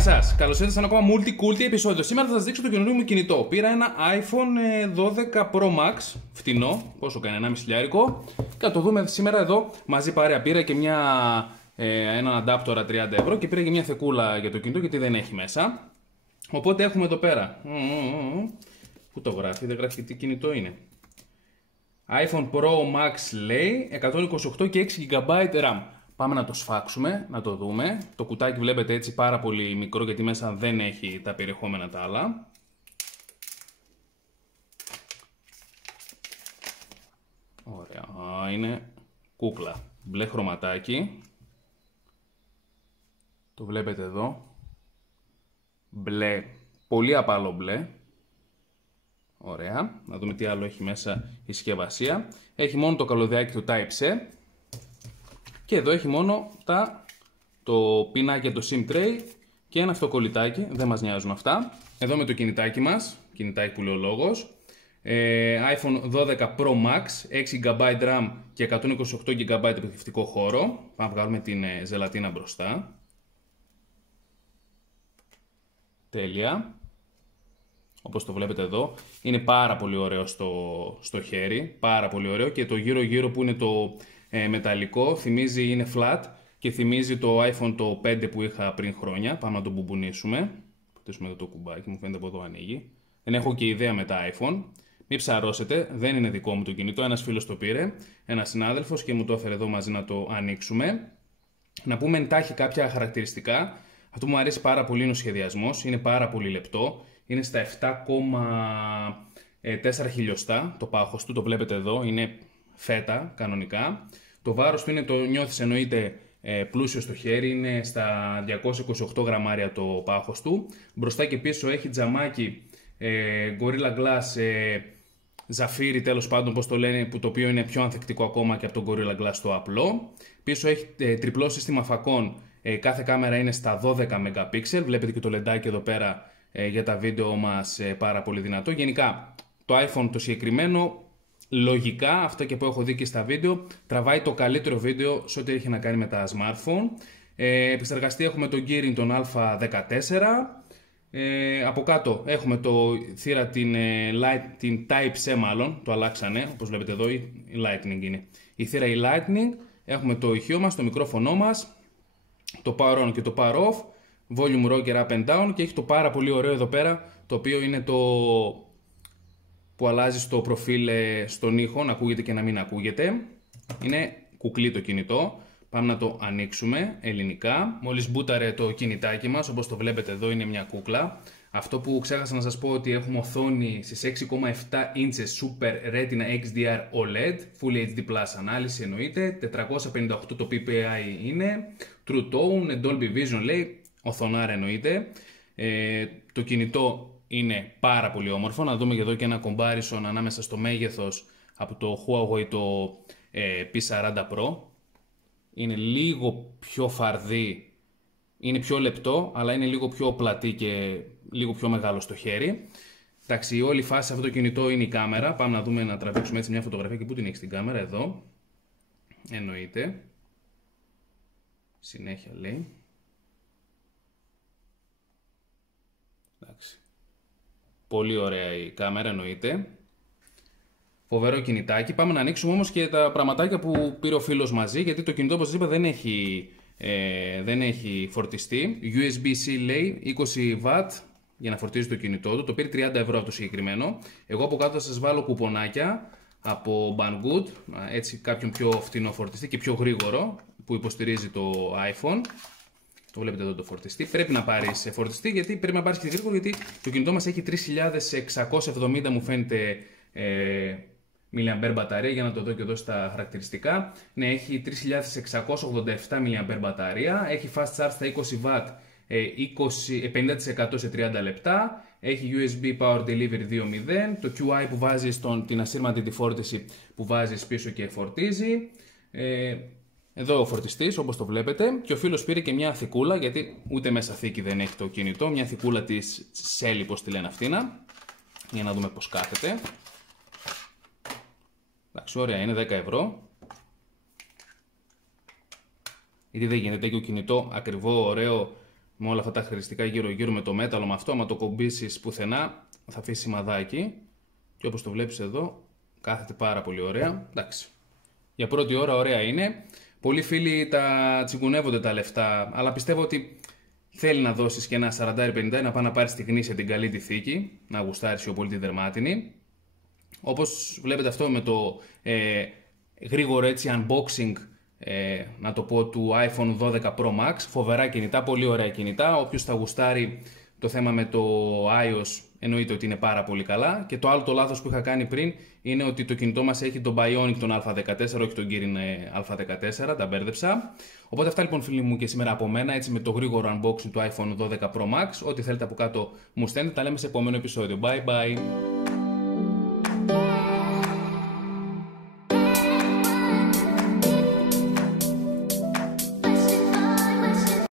Γεια σας, καλώς ήρθατε σε ένα ακόμα multi-culti επεισόδιο. Σήμερα θα σας δείξω το καινούριο μου κινητό. Πήρα ένα iPhone 12 Pro Max, φτηνό, πόσο κάνει, 1,5 χιλιάρικο. Και θα το δούμε σήμερα εδώ μαζί παρέα. Πήρα και έναν adapter 30 ευρώ και πήρα και μια θεκούλα για το κινητό γιατί δεν έχει μέσα. Οπότε έχουμε εδώ πέρα. Πού το γράφει, δεν γράφει τι κινητό είναι. iPhone Pro Max λέει 128 και 6 GB RAM. Πάμε να το σφάξουμε, να το δούμε. Το κουτάκι βλέπετε έτσι πάρα πολύ μικρό γιατί μέσα δεν έχει τα περιεχόμενα τα άλλα. Ωραία, είναι κούκλα. Μπλε χρωματάκι. Το βλέπετε εδώ. Μπλε, πολύ απάλο μπλε. Ωραία, να δούμε τι άλλο έχει μέσα η συσκευασία. Έχει μόνο το καλωδιάκι του Type-C. Και εδώ έχει μόνο το πινάκι, το SIM tray και ένα αυτοκολλητάκι, δεν μας νοιάζουν αυτά. Εδώ με το κινητάκι μας, κινητάκι που λέει ο λόγος. iPhone 12 Pro Max, 6 GB RAM και 128 GB επικοινωνικό χώρο. Πάμε να βγάλουμε την ζελατίνα μπροστά. Τέλεια. Όπως το βλέπετε εδώ, είναι πάρα πολύ ωραίο στο χέρι, πάρα πολύ ωραίο και το γύρω που είναι το μεταλλικό, θυμίζει, είναι flat και θυμίζει το iPhone το 5 που είχα πριν χρόνια. Πάμε να το μπουμπουνίσουμε. Πατήσουμε εδώ το κουμπάκι, μου φαίνεται από εδώ ανοίγει. Δεν έχω και ιδέα με τα iPhone. Μην ψαρώσετε, δεν είναι δικό μου το κινητό. Ένας φίλος το πήρε, ένας συνάδελφος και μου το έφερε εδώ μαζί να το ανοίξουμε. Να πούμε εντάχει κάποια χαρακτηριστικά. Αυτό που μου αρέσει πάρα πολύ είναι ο σχεδιασμός, είναι πάρα πολύ λεπτό. Είναι στα 7,4 χιλιοστά το πάχος του, το βλέπετε εδώ, είναι φέτα κανονικά. Το βάρος του το νιώθεις εννοείται πλούσιο στο χέρι, είναι στα 228 γραμμάρια το πάχος του. Μπροστά και πίσω έχει τζαμάκι Gorilla Glass, ζαφύρι τέλος πάντων πώς το λένε, που το οποίο είναι πιο ανθεκτικό ακόμα και από το Gorilla Glass το απλό. Πίσω έχει τριπλό σύστημα φακών, κάθε κάμερα είναι στα 12 MP, βλέπετε και το λεντάκι εδώ πέρα για τα βίντεο μας πάρα πολύ δυνατό. Γενικά το iPhone το συγκεκριμένο, λογικά, αυτό και που έχω δει και στα βίντεο, τραβάει το καλύτερο βίντεο σε ό,τι έχει να κάνει με τα smartphone. Επεξεργαστή έχουμε τον Kirin τον Α14. Από κάτω έχουμε το θύρα την Type-C μάλλον, το αλλάξανε, όπως βλέπετε εδώ η Lightning είναι. Η θύρα η Lightning, έχουμε το ηχείο μας, το μικρόφωνο μας, το Power On και το Power Off, Volume Rocker Up and Down και έχει το πάρα πολύ ωραίο εδώ πέρα, το οποίο είναι το που αλλάζει το προφίλ στον ήχο, να ακούγεται και να μην ακούγεται. Είναι κουκλί το κινητό. Πάμε να το ανοίξουμε ελληνικά. Μόλις μπούταρε το κινητάκι μας, όπως το βλέπετε εδώ είναι μια κούκλα. Αυτό που ξέχασα να σας πω ότι έχουμε οθόνη στις 6,7 inches Super Retina XDR OLED, Full HD Plus ανάλυση εννοείται, 458 το PPI είναι, True Tone, Dolby Vision λέει, οθονάρα εννοείται. Το κινητό είναι πάρα πολύ όμορφο. Να δούμε και εδώ και ένα comparison ανάμεσα στο μέγεθος από το Huawei το P40 Pro. Είναι λίγο πιο φαρδί, είναι πιο λεπτό, αλλά είναι λίγο πιο πλατή και λίγο πιο μεγάλο στο χέρι. Εντάξει, η όλη φάση σε αυτό το κινητό είναι η κάμερα. Πάμε να δούμε, να τραβήξουμε έτσι μια φωτογραφία και πού την έχει την κάμερα, εδώ. Εννοείται. Συνέχεια λέει. Εντάξει. Πολύ ωραία η κάμερα εννοείται. Φοβερό κινητάκι. Πάμε να ανοίξουμε όμως και τα πραγματάκια που πήρε ο φίλος μαζί, γιατί το κινητό όπως είπα δεν έχει φορτιστή. USB-C λέει 20W για να φορτίζει το κινητό του. Το πήρε 30 ευρώ από το συγκεκριμένο. Εγώ από κάτω θα σας βάλω κουπονάκια από Banggood, έτσι κάποιον πιο φτηνό φορτιστή και πιο γρήγορο που υποστηρίζει το iPhone. Το βλέπετε εδώ το φορτιστή. Πρέπει να πάρεις φορτιστή γιατί πρέπει να πάρεις και γρήγορο, γιατί το κινητό μας έχει 3670 μου φαίνεται mAh μπαταρία, για να το δω και εδώ στα χαρακτηριστικά. Ναι, έχει 3687 mAh μπαταρία, έχει fast charge στα 20W 50% σε 30 λεπτά, έχει USB Power Delivery 2.0, το QI που βάζεις την ασύρματη τη φόρτιση που βάζεις πίσω και φορτίζει. Εδώ ο φορτιστής όπως το βλέπετε, και ο φίλος πήρε και μια θικούλα, γιατί ούτε μέσα θήκη δεν έχει το κινητό, μια θικούλα της Shelly, πώς τη λένε αυτήνα, για να δούμε πώς κάθεται. Εντάξει, ωραία, είναι 10 ευρώ. Γιατί δεν γίνεται και ο κινητό ακριβό, ωραίο, με όλα αυτά τα χαρακτηριστικά γύρω-γύρω, με το μέταλλο, με αυτό, άμα το κομπήσεις πουθενά, θα αφήσει σημαδάκι. Και όπως το βλέπεις εδώ, κάθεται πάρα πολύ ωραία. Εντάξει. Για πρώτη ώρα ωραία είναι. Πολλοί φίλοι τα τσιγκουνεύονται τα λεφτά, αλλά πιστεύω ότι θέλει να δώσεις και ένα 40-50 να πάει να πάρεις τη γνήσια την καλή τη θήκη, να γουστάρεις πιο πολύ τη δερμάτινη. Όπως βλέπετε αυτό με το γρήγορο έτσι unboxing, να το πω, του iPhone 12 Pro Max. Φοβερά κινητά, πολύ ωραία κινητά. Όποιος θα γουστάρει το θέμα με το iOS, εννοείται ότι είναι πάρα πολύ καλά. Και το άλλο το λάθος που είχα κάνει πριν είναι ότι το κινητό μας έχει τον Bionic τον Α14, όχι τον Kirin Α14, τα μπέρδεψα. Οπότε αυτά λοιπόν φίλοι μου και σήμερα από μένα, έτσι με το γρήγορο unboxing του iPhone 12 Pro Max. Ό,τι θέλετε από κάτω μου στέλνετε, τα λέμε σε επόμενο επεισόδιο. Bye bye!